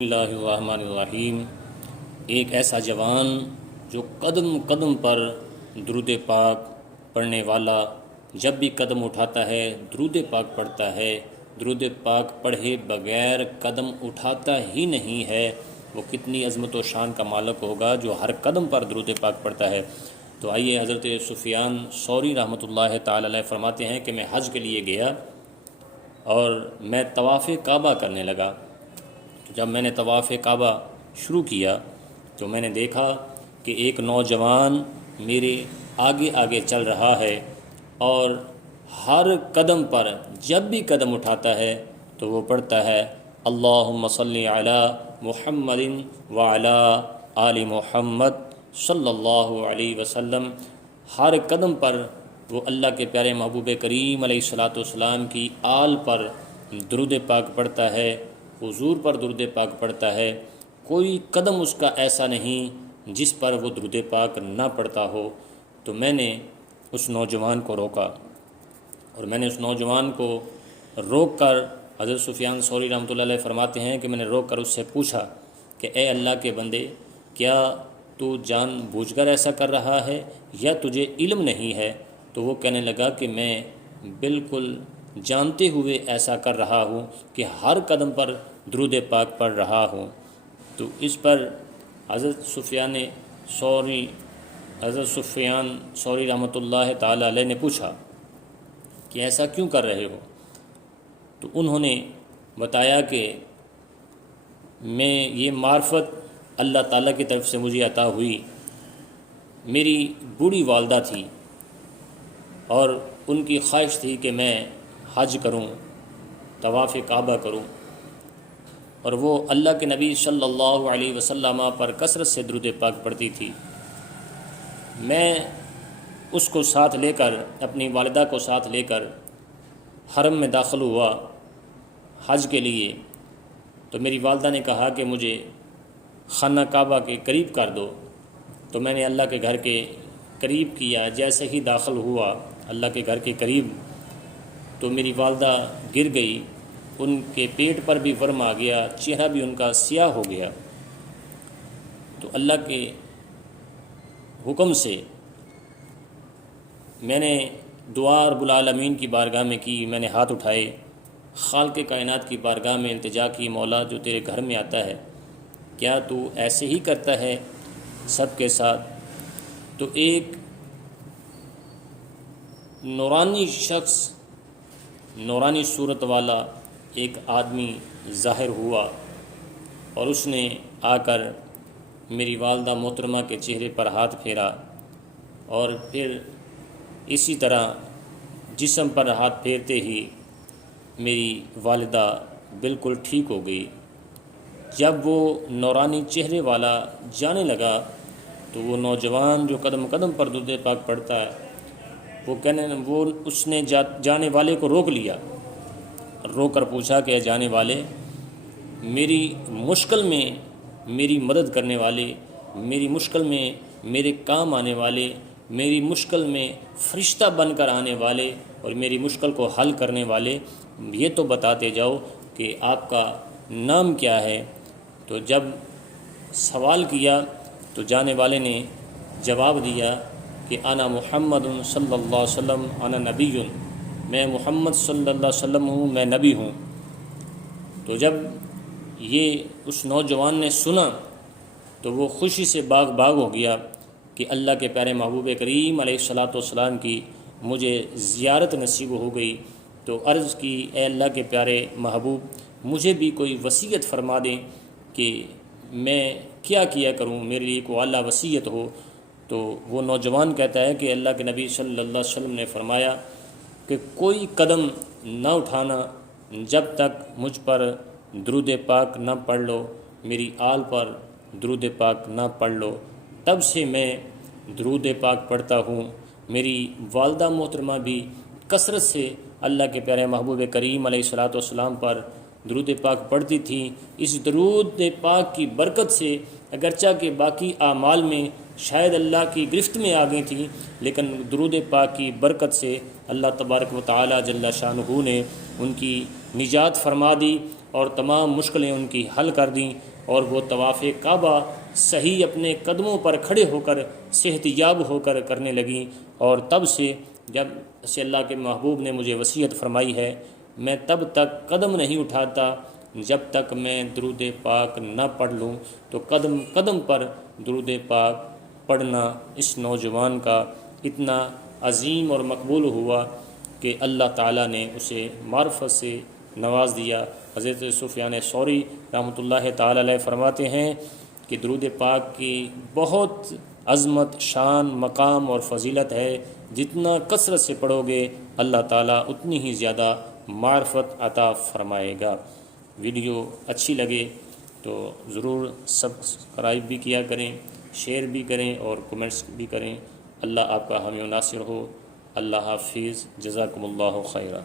بسم اللہ الرحمن الرحیم۔ ایک ایسا جوان جو قدم قدم پر درود پاک پڑھنے والا، جب بھی قدم اٹھاتا ہے درود پاک پڑھتا ہے، درود پاک پڑھے بغیر قدم اٹھاتا ہی نہیں ہے، وہ کتنی عظمت و شان کا مالک ہوگا جو ہر قدم پر درود پاک پڑھتا ہے۔ تو آئیے، حضرت سفیان ثوری رحمۃ اللہ تعالی علیہ فرماتے ہیں کہ میں حج کے لیے گیا اور میں طواف کعبہ کرنے لگا۔ جب میں نے طواف کعبہ شروع کیا تو میں نے دیکھا کہ ایک نوجوان میرے آگے آگے چل رہا ہے اور ہر قدم پر جب بھی قدم اٹھاتا ہے تو وہ پڑھتا ہے اللہم صلی علی محمد وعلی آل محمد صلی اللہ علیہ وسلم۔ ہر قدم پر وہ اللہ کے پیارے محبوب کریم علیہ الصلاۃ والسلام کی آل پر درود پاک پڑھتا ہے، حضور پر درود پاک پڑھتا ہے۔ کوئی قدم اس کا ایسا نہیں جس پر وہ درود پاک نہ پڑھتا ہو۔ تو میں نے اس نوجوان کو روکا، اور میں نے اس نوجوان کو روک کر، حضرت سفیان ثوری رحمۃ اللہ علیہ فرماتے ہیں کہ میں نے روک کر اس سے پوچھا کہ اے اللہ کے بندے، کیا تو جان بوجھ کر ایسا کر رہا ہے یا تجھے علم نہیں ہے؟ تو وہ کہنے لگا کہ میں بالکل جانتے ہوئے ایسا کر رہا ہوں کہ ہر قدم پر درود پاک پڑھ رہا ہوں۔ تو اس پر حضرت سفیان ثوری رحمۃ اللہ تعالی علیہ نے پوچھا کہ ایسا کیوں کر رہے ہو؟ تو انہوں نے بتایا کہ میں یہ معرفت اللہ تعالیٰ کی طرف سے مجھے عطا ہوئی۔ میری بوڑھی والدہ تھی اور ان کی خواہش تھی کہ میں حج کروں، طواف کعبہ کروں، اور وہ اللہ کے نبی صلی اللہ علیہ وسلم پر کثرت سے درود پاک پڑھتی تھی۔ میں اس کو ساتھ لے کر، اپنی والدہ کو ساتھ لے کر حرم میں داخل ہوا حج کے لیے۔ تو میری والدہ نے کہا کہ مجھے خانہ کعبہ کے قریب کر دو۔ تو میں نے اللہ کے گھر کے قریب کیا۔ جیسے ہی داخل ہوا اللہ کے گھر کے قریب تو میری والدہ گر گئی، ان کے پیٹ پر بھی ورم آ گیا، چہرہ بھی ان کا سیاہ ہو گیا۔ تو اللہ کے حکم سے میں نے دعا رب العالمین کی بارگاہ میں کی، میں نے ہاتھ اٹھائے، خالق کائنات کی بارگاہ میں التجا کی، مولا جو تیرے گھر میں آتا ہے کیا تو ایسے ہی کرتا ہے سب کے ساتھ؟ تو ایک نورانی شخص، نورانی صورت والا ایک آدمی ظاہر ہوا، اور اس نے آ کر میری والدہ محترمہ کے چہرے پر ہاتھ پھیرا، اور پھر اسی طرح جسم پر ہاتھ پھیرتے ہی میری والدہ بالکل ٹھیک ہو گئی۔ جب وہ نورانی چہرے والا جانے لگا تو وہ نوجوان جو قدم قدم پر درود پاک پڑھتا ہے وہ اس نے جانے والے کو روک لیا، روک کر پوچھا کہ جانے والے، میری مشکل میں میری مدد کرنے والے، میری مشکل میں میرے کام آنے والے، میری مشکل میں فرشتہ بن کر آنے والے اور میری مشکل کو حل کرنے والے، یہ تو بتاتے جاؤ کہ آپ کا نام کیا ہے؟ تو جب سوال کیا تو جانے والے نے جواب دیا کہ انا محمد صلی اللہ علیہ وسلم انا نبی، میں محمد صلی اللہ علیہ وسلم ہوں، میں نبی ہوں۔ تو جب یہ اس نوجوان نے سنا تو وہ خوشی سے باغ باغ ہو گیا کہ اللہ کے پیارے محبوب کریم علیہ الصلاۃ والسلام کی مجھے زیارت نصیب ہو گئی۔ تو عرض کی اے اللہ کے پیارے محبوب، مجھے بھی کوئی وصیت فرما دیں کہ میں کیا کیا کروں، میرے لیے کوئی اعلیٰ وصیت ہو۔ تو وہ نوجوان کہتا ہے کہ اللہ کے نبی صلی اللہ علیہ وسلم نے فرمایا کہ کوئی قدم نہ اٹھانا جب تک مجھ پر درود پاک نہ پڑھ لو، میری آل پر درود پاک نہ پڑھ لو۔ تب سے میں درود پاک پڑھتا ہوں۔ میری والدہ محترمہ بھی کثرت سے اللہ کے پیارے محبوب کریم علیہ الصلاۃ والسلام پر درود پاک پڑھتی تھیں۔ اس درود پاک کی برکت سے اگرچہ کہ باقی اعمال میں شاید اللہ کی گرفت میں آ گئی تھیں، لیکن درود پاک کی برکت سے اللہ تبارک و تعالی جل شانہ نے ان کی نجات فرما دی اور تمام مشکلیں ان کی حل کر دیں، اور وہ طواف کعبہ صحیح اپنے قدموں پر کھڑے ہو کر صحت یاب ہو کر کرنے لگیں۔ اور تب سے جب سے اللہ کے محبوب نے مجھے وصیت فرمائی ہے، میں تب تک قدم نہیں اٹھاتا جب تک میں درود پاک نہ پڑھ لوں۔ تو قدم قدم پر درود پاک پڑھنا اس نوجوان کا اتنا عظیم اور مقبول ہوا کہ اللہ تعالیٰ نے اسے معرفت سے نواز دیا۔ حضرت سفیان ثوری رحمۃ اللہ تعالیٰ علیہ فرماتے ہیں کہ درود پاک کی بہت عظمت، شان، مقام اور فضیلت ہے۔ جتنا کثرت سے پڑھو گے اللہ تعالیٰ اتنی ہی زیادہ معرفت عطا فرمائے گا۔ ویڈیو اچھی لگے تو ضرور سبسکرائب بھی کیا کریں، شیئر بھی کریں اور کمنٹس بھی کریں۔ اللہ آپ کا حامی و ناصر ہو۔ اللہ حافظ، جزاکم اللہ خیرا۔